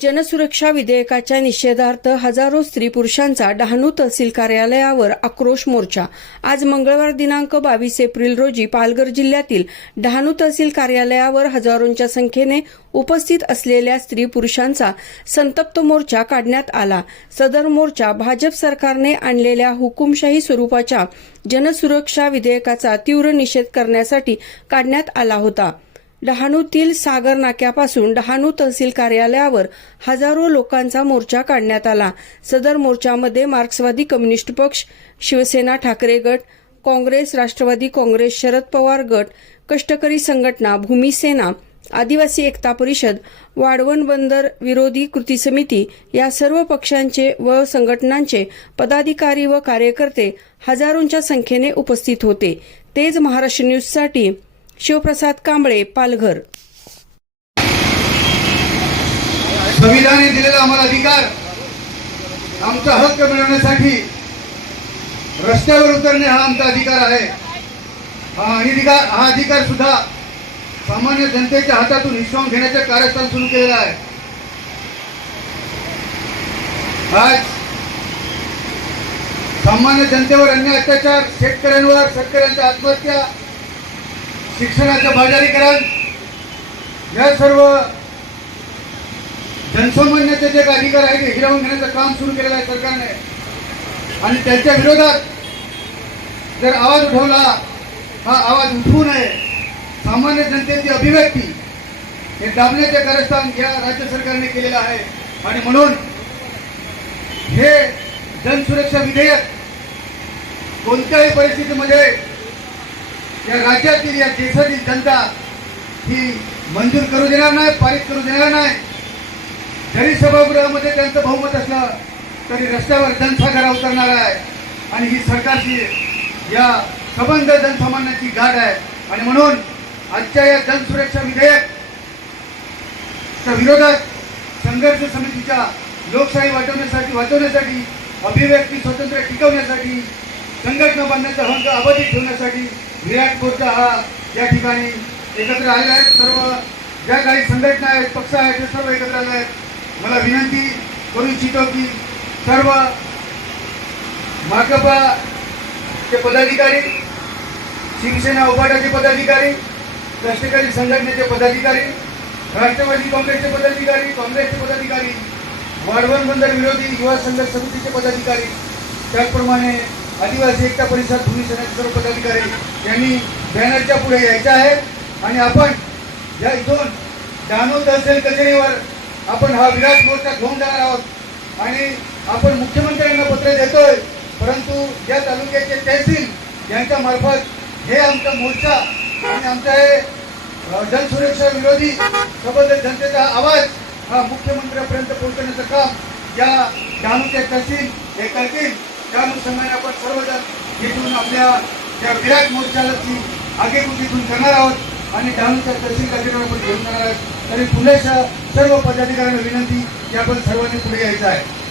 जनसुरक्षा विधेयकाच्या निषेधार्थ हजारो स्त्री पुरुषांचा डहाणू तहसील कार्यालयावर आक्रोश मोर्चा. आज मंगळवार दिनांक बावीस एप्रिल रोजी पालघर जिल्ह्यातील डहाणू तहसील कार्यालयावर हजारोंच्या संख्येने उपस्थित असलेल्या स्त्री पुरुषांचा संतप्त मोर्चा काढण्यात आला. सदर मोर्चा भाजप सरकारने आणलेल्या हुकुमशाही स्वरूपाच्या जनसुरक्षा विधेयकाचा तीव्र निषेध करण्यासाठी काढण्यात आला होता. डहाणूतील सागर नाक्यापासून डहाणू तहसील कार्यालयावर हजारो लोकांचा मोर्चा काढण्यात आला. सदर मोर्चामध्ये मार्क्सवादी कम्युनिस्ट पक्ष शिवसेना ठाकरे गट काँग्रेस राष्ट्रवादी काँग्रेस शरद पवार गट कष्टकरी संघटना भूमिसेना आदिवासी एकता परिषद वाढवण बंदर विरोधी कृती समिती या सर्व पक्षांचे व संघटनांचे पदाधिकारी व कार्यकर्ते हजारोंच्या संख्येने उपस्थित होते. तेज महाराष्ट्र न्यूजसाठी शिवप्रसाद कांबळे पालघर. संविधानाने दिलेला आम्हाला अधिकार आमचा हक्क मिळवण्यासाठी रस्त्यावर उतरणे हा आमचा अधिकार आहे. हा अधिकार हा अधिकार सुद्धा सामान्य जनतेच्या हातातून हिसकावून घेण्याचे कार्यस्थान सुरू केलेलं आहे. आज सामान्य जनतेवर अन्य अत्याचार शेतकऱ्यांवर शेतकऱ्यांच्या आत्महत्या शिक्षणाचं बाजारीकरण या सर्व जनसामान्याचे जे काही अधिकार आहे ते हिरावून घेण्याचं काम सुरू केलेलं आहे सरकारने. आणि त्यांच्या विरोधात जर आवाज उठवला हा आवाज उठवू नये. सामान्य जनतेची अभिव्यक्ती हे दाबण्याचे कारस्थान या राज्य सरकारने केलेलं आहे. आणि म्हणून हे जनसुरक्षा विधेयक कोणत्याही परिस्थितीमध्ये या राज्यातील या देशातील जनता ही मंजूर करू देणार नाही पारित करू देणार नाही. जरी सभागृहामध्ये त्यांचं बहुमत असलं तरी रस्त्यावर जनसागरा उतरणार आहे. आणि ही सरकारची या सबंध जनसामान्यांची गाठ आहे. आणि म्हणून आजच्या या जनसुरक्षा विधेयक विरोधात संघर्ष समितीच्या लोकशाही वाटवण्यासाठी वाचवण्यासाठी अभिव्यक्ती स्वातंत्र्य टिकवण्यासाठी संघटना बांधण्याचा हंग अबाधित ठेवण्यासाठी विराट मोर्चा हा या ठिकाणी एकत्र आले आहेत सर्व ज्या काही संघटना आहेत पक्ष आहेत ते सर्व एकत्र आले आहेत. मला विनंती करू इच्छितो की सर्व माकपाचे पदाधिकारी शिवसेना उपाटाचे पदाधिकारी कष्टकरी संघटनेचे पदाधिकारी राष्ट्रवादी काँग्रेसचे पदाधिकारी काँग्रेसचे पदाधिकारी वाढवण बंदर विरोधी युवा संघर्ष समितीचे पदाधिकारी त्याचप्रमाणे आदिवासी एकता परिषद भूमी सेनेचे सर्व पदाधिकारी यांनी बॅनरच्या पुढे यायचं आहे. आणि आपण या इथून डहाणू तहसील कचेरीवर आपण हा विराट मोर्चा घेऊन जाणार आहोत. आणि आपण मुख्यमंत्र्यांना पत्र देतोय परंतु या तालुक्याचे तहसील यांच्या मार्फत हे आमचा मोर्चा आणि आमचा हे जनसुरक्षा विरोधी सबंध जनतेचा आवाज हा मुख्यमंत्र्यांपर्यंत पोहोचवण्याचं काम या डहाणूचे तहसील हे करतील त्या अनुषंगाने आपण सर्वजण येथून आपल्या त्या विराट मोर्चाची आगेकुटीतून करणार आहोत. आणि डहाणूच्या तहसील कचेरीवर आपण घेऊन जाणार आहोत. तरी पुण्याच्या सर्व पदाधिकाऱ्यांना विनंती की आपण सर्वांनी पुढे यायचं आहे.